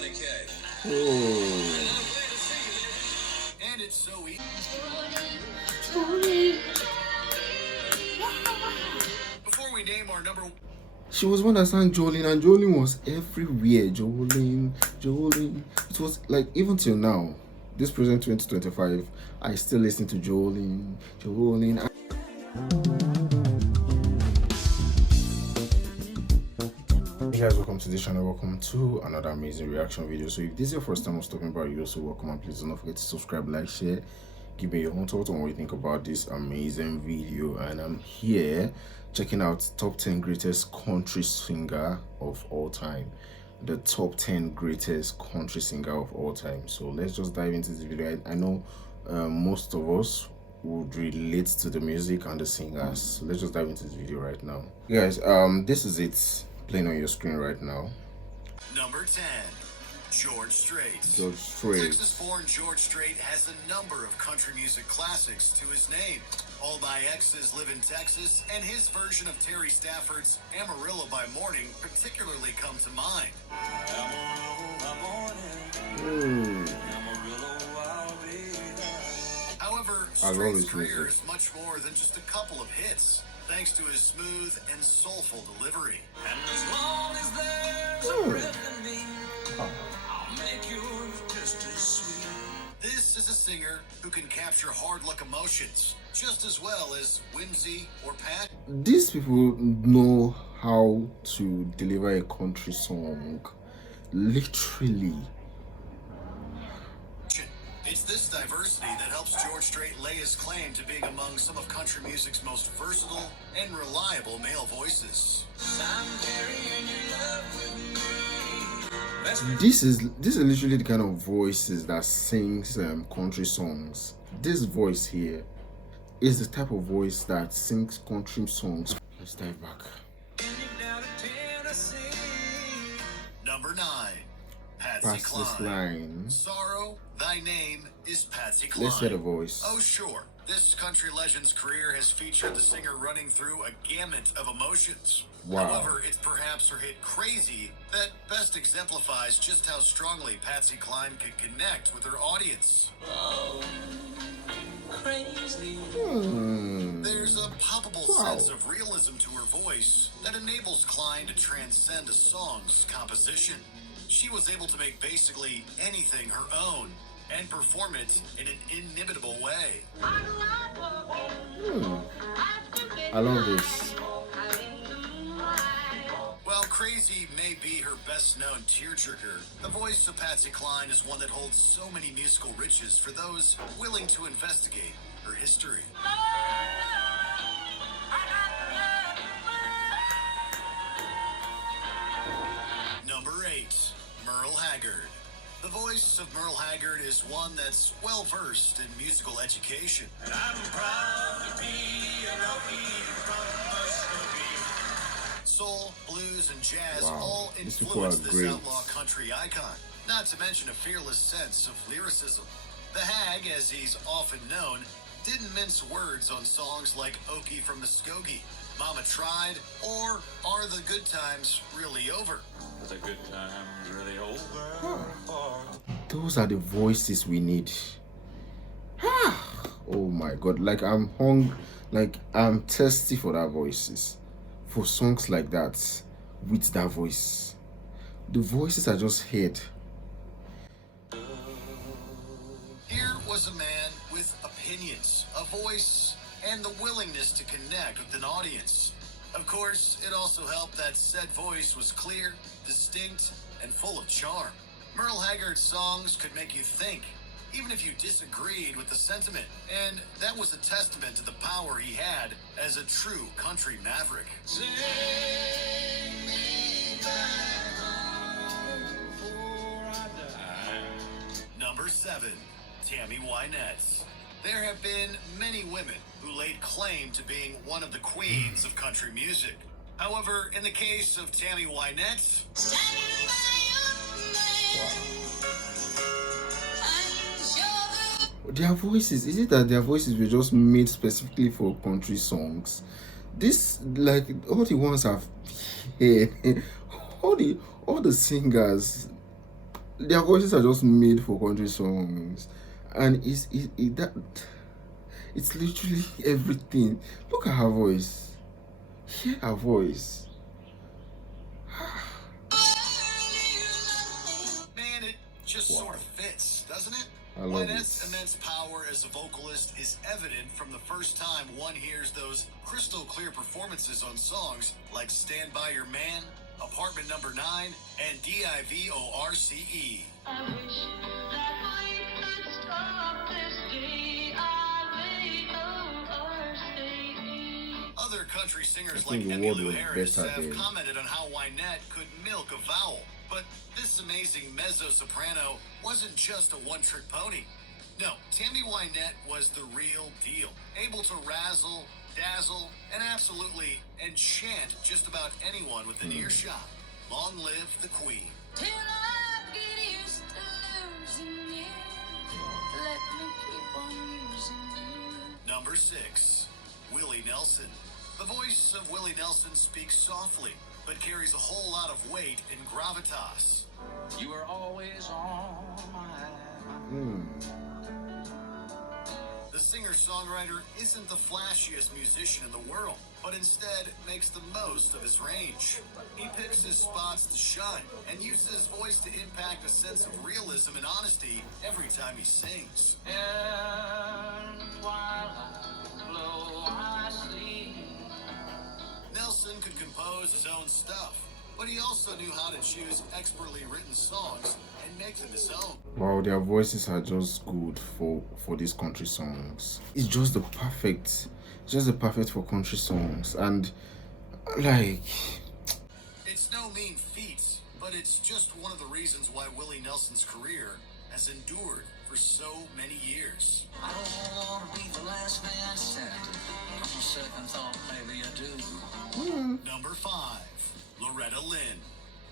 Johnny K. Oh. And it's so easy. Before we name our number, She was one that sang Jolene, and Jolene was everywhere. Jolene, Jolene. It was like, even till now, this present 2025, I still listen to Jolene, Jolene. Hey guys, welcome to this channel. Welcome to another amazing reaction video. So if this is your first time of stopping by, you're also welcome, and please don't forget to subscribe, like, share, give me your own thoughts on what you think about this amazing video. And I'm here checking out top 10 greatest country singer of all time, the top 10 greatest country singer of all time. So let's just dive into this video. I know most of us would relate to the music and the singers, so let's just dive into this video right now. Guys, this is it playing on your screen right now. number 10, George Strait. George Strait. Texas-born George Strait has a number of country music classics to his name. All My Exes Live in Texas, and his version of Terry Stafford's Amarillo by Morning particularly come to mind. However, Strait's career is much more than just a couple of hits, thanks to his smooth and soulful delivery. And as long as there's a breath in me, I'll make yours just as sweet. This is a singer who can capture hard luck emotions just as well as whimsy or passion. These people know how to deliver a country song, literally. It's this diversity that helps George Strait lay his claim to being among some of country music's most versatile and reliable male voices. This is literally the kind of voices that sings country songs. This voice here is the type of voice that sings country songs. Let's dive back. Number 9, Patsy Cline. Sorrow, Thy Name is Patsy Cline. Let's hear the voice. Oh sure, this country legend's career has featured the singer running through a gamut of emotions. Wow. However, it's perhaps her hit Crazy that best exemplifies just how strongly Patsy Cline can connect with her audience. Oh, crazy. There's a palpable sense of realism to her voice that enables Cline to transcend a song's composition. She was able to make basically anything her own and perform it in an inimitable way. I love this. While Crazy may be her best-known tearjerker, the voice of Patsy Cline is one that holds so many musical riches for those willing to investigate her history. Number 8, Merle Haggard. The voice of Merle Haggard is one that's well-versed in musical education. And I'm proud to be an Okie from Muskogee. Soul, blues, and jazz all influence this outlaw country icon, not to mention a fearless sense of lyricism. The Hag, as he's often known, didn't mince words on songs like Okie from Muskogee, Mama Tried, or Are the Good Times Really Over? Are the good times really over? Those are the voices we need. Oh my god, like I'm thirsty for that voices, for songs like that with that voice. The voices I just heard. Here was a man with opinions, a voice, and the willingness to connect with an audience. Of course, it also helped that said voice was clear, distinct, and full of charm. Merle Haggard's songs could make you think, even if you disagreed with the sentiment, and that was a testament to the power he had as a true country maverick. Sing me back home before I die. Number 7, Tammy Wynette. There have been many women who laid claim to being one of the queens of country music. However, in the case of Tammy Wynette, their voices, is it that their voices were just made specifically for country songs? This, like, all the ones I've heard, all the singers, their voices are just made for country songs, and it's literally everything. Look at her voice. Hear her voice. Man, it just Wow. sort of fits, doesn't it? I love Wynette's it. immense power as a vocalist is evident from the first time one hears those crystal clear performances on songs like Stand By Your Man, Apartment Number 9, and DIVORCE. I wish that we could stop this DIVORCE. Other country singers I like think the word Emmylou was Harris better have then. commented on how Wynette could milk a vowel. But this amazing mezzo-soprano wasn't just a one-trick pony. No, Tammy Wynette was the real deal, able to razzle, dazzle, and absolutely enchant just about anyone within earshot. Long live the Queen. Till I get used to losing you, let me keep on using you. Number 6, Willie Nelson. The voice of Willie Nelson speaks softly, but carries a whole lot of weight and gravitas. You are always on my mind. Hmm. The singer-songwriter isn't the flashiest musician in the world, but instead makes the most of his range. He picks his spots to shine and uses his voice to impact a sense of realism and honesty every time he sings. And while I blow my sleep, Nelson could compose his own stuff, but he also knew how to choose expertly written songs and make them his own. Wow, their voices are just good for these country songs. It's just the perfect, for country songs, and like, It's no mean feat, but it's just one of the reasons why Willie Nelson's career has endured for so many years. I don't want to be the last man standing. On second thought, maybe I do. Number 5, Loretta Lynn.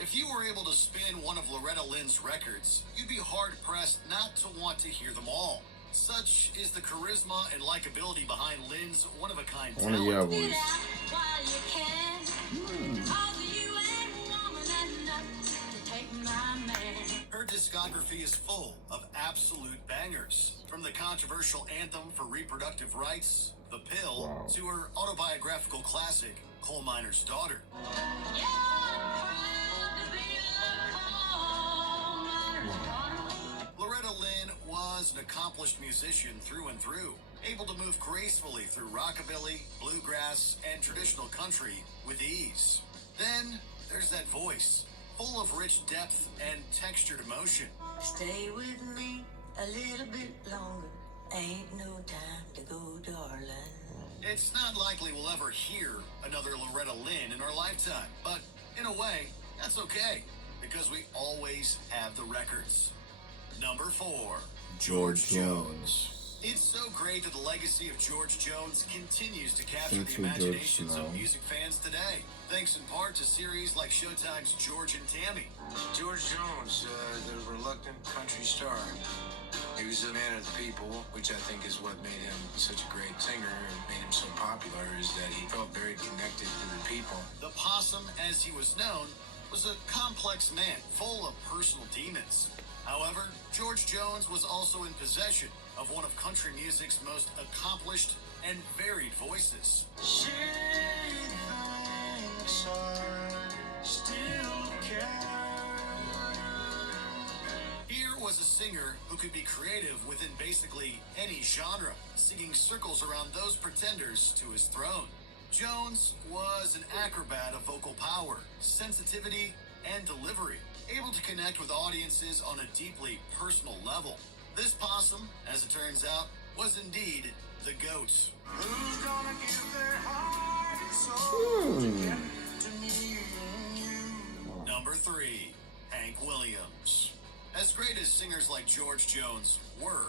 If you were able to spin one of Loretta Lynn's records, you'd be hard-pressed not to want to hear them all. Such is the charisma and likability behind Lynn's one-of-a-kind I wanna hear her talent. Get voice. out while you can. 'Cause you ain't woman enough to take my man. Her discography is full of absolute bangers, from the controversial anthem for reproductive rights, The Pill, Wow. to her autobiographical classic, Coal Miner's Daughter. You're proud to be a coal miner's daughter. Loretta Lynn was an accomplished musician through and through, able to move gracefully through rockabilly, bluegrass, and traditional country with ease. Then there's that voice, full of rich depth and textured emotion. Stay with me a little bit longer. Ain't no time to go, darling. It's not likely we'll ever hear another Loretta Lynn in our lifetime, but in a way, that's okay, because we always have the records. Number 4, George Jones. It's so great that the legacy of George Jones continues to capture the Thank you, George, imaginations now. of music fans today, thanks in part to series like Showtime's George and Tammy. George Jones, the reluctant country star. He was a man of the people, which I think is what made him such a great singer and made him so popular, is that he felt very connected to the people. The Possum, as he was known, was a complex man full of personal demons. However, George Jones was also in possession of one of country music's most accomplished and varied voices. She thinks I still care. Here was a singer who could be creative within basically any genre, singing circles around those pretenders to his throne. Jones was an acrobat of vocal power, sensitivity, and delivery, able to connect with audiences on a deeply personal level. This Possum, as it turns out, was indeed the GOAT. Who's gonna give their heart and soul to me and you? Number 3, Hank Williams. As great as singers like George Jones were,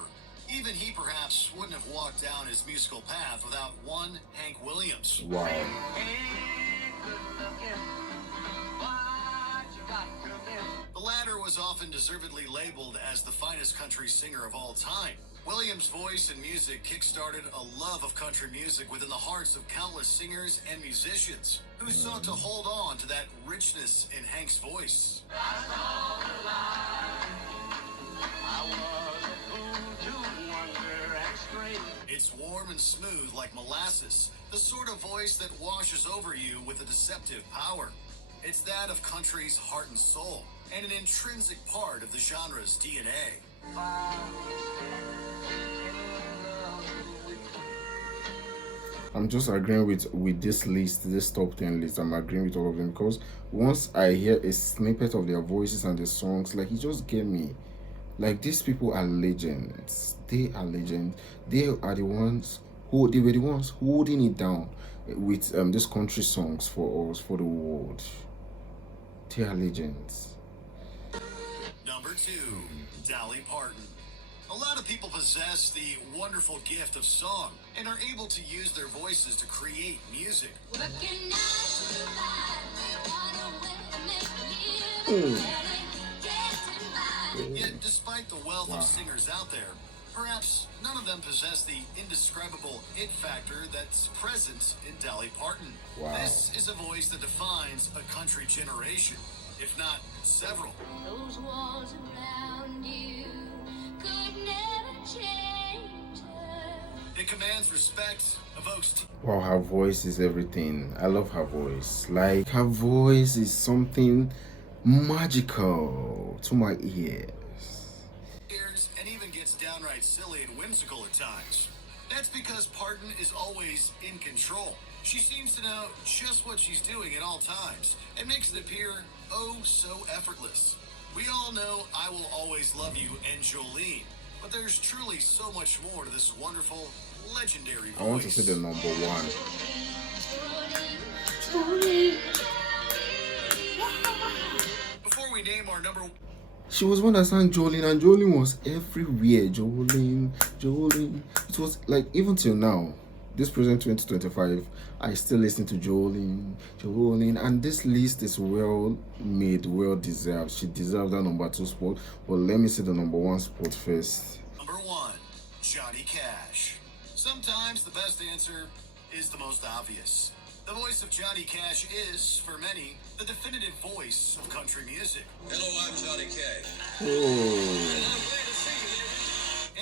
even he perhaps wouldn't have walked down his musical path without one Hank Williams. Wow. Hey, good looking. What you got cooking? The latter was often deservedly labeled as the finest country singer of all time. Williams' voice and music kickstarted a love of country music within the hearts of countless singers and musicians who sought to hold on to that richness in Hank's voice. I know the line. warm and smooth like molasses, the sort of voice that washes over you with a deceptive power. It's that of country's heart and soul, and an intrinsic part of the genre's DNA. I'm just agreeing with this list, this top 10 list. I'm agreeing with all of them because once I hear a snippet of their voices and the songs, like, it just get me. Like, these people are legends. They are legends. They are the ones who they were the ones holding it down with these country songs for us, for the world. They are legends. Number 2, Dolly Parton. A lot of people possess the wonderful gift of song and are able to use their voices to create music. Working 9 to 5, on a way to make a living, getting by. Yet, despite the wealth of singers out there, perhaps none of them possess the indescribable it factor that's present in Dolly Parton. Wow. This is a voice that defines a country generation, if not several. Those walls around you could never change her. It commands respect, evokes Wow, her voice is everything. I love her voice. Like, her voice is something magical to my ears. tears, and even gets downright silly and whimsical at times. That's because Parton is always in control. She seems to know just what she's doing at all times and makes it appear oh so effortless. We all know I Will Always Love You and Jolene, but there's truly so much more to this wonderful, legendary voice. I want to say the number one. Before we name our number She was one that sang Jolene, and Jolene was everywhere. Jolene, Jolene. It was like, even till now, this present 2025, I still listen to Jolene, Jolene, and this list is well made, well deserved. She deserves that number 2 spot, but let me see the number 1 spot first. Number 1, Johnny Cash. Sometimes the best answer is the most obvious. The voice of Johnny Cash is, for many, the definitive voice of country music. Hello, I'm Johnny Cash. Oh,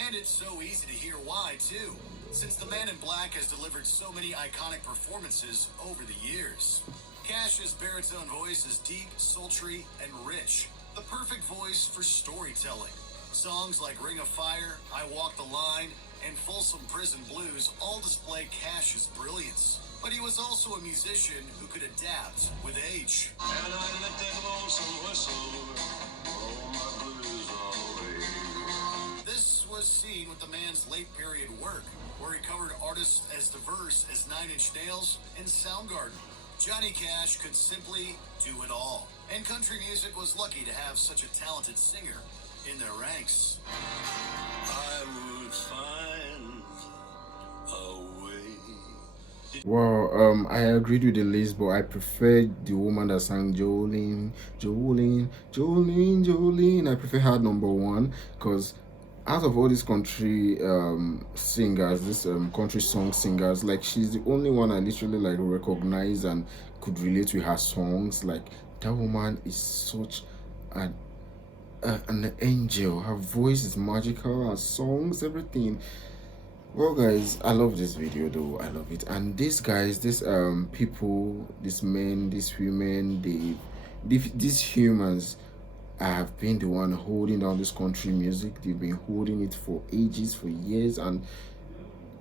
And it's so easy to hear why, too, since the Man in Black has delivered so many iconic performances over the years. Cash's baritone voice is deep, sultry, and rich, the perfect voice for storytelling. Songs like Ring of Fire, I Walk the Line, and Folsom Prison Blues all display Cash's brilliance. But he was also a musician who could adapt with age. And I let that lonesome whistle roll my blues away. This was seen with the man's late period work, where he covered artists as diverse as 9 Inch Nails and Soundgarden. Johnny Cash could simply do it all, and country music was lucky to have such a talented singer in their ranks. I would find a way. well, I agreed with the list, but I preferred the woman that sang Jolene, Jolene, Jolene, Jolene. I prefer her number 1 because out of all these country singers, this country song singers, like, she's the only one I literally like recognize and could relate with her songs. Like, that woman is such an angel. Her voice is magical, her songs, everything. Well, guys, I love this video though. I love it. And these guys, these people, these men, these women, these humans have been the one holding down this country music. They've been holding it for ages, for years, and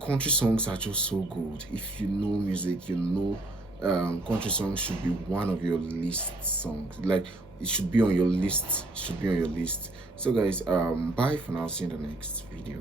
country songs are just so good. If you know music, you know country songs should be one of your list songs. Like, it should be on your list. It should be on your list. So guys, bye for now. See you in the next video.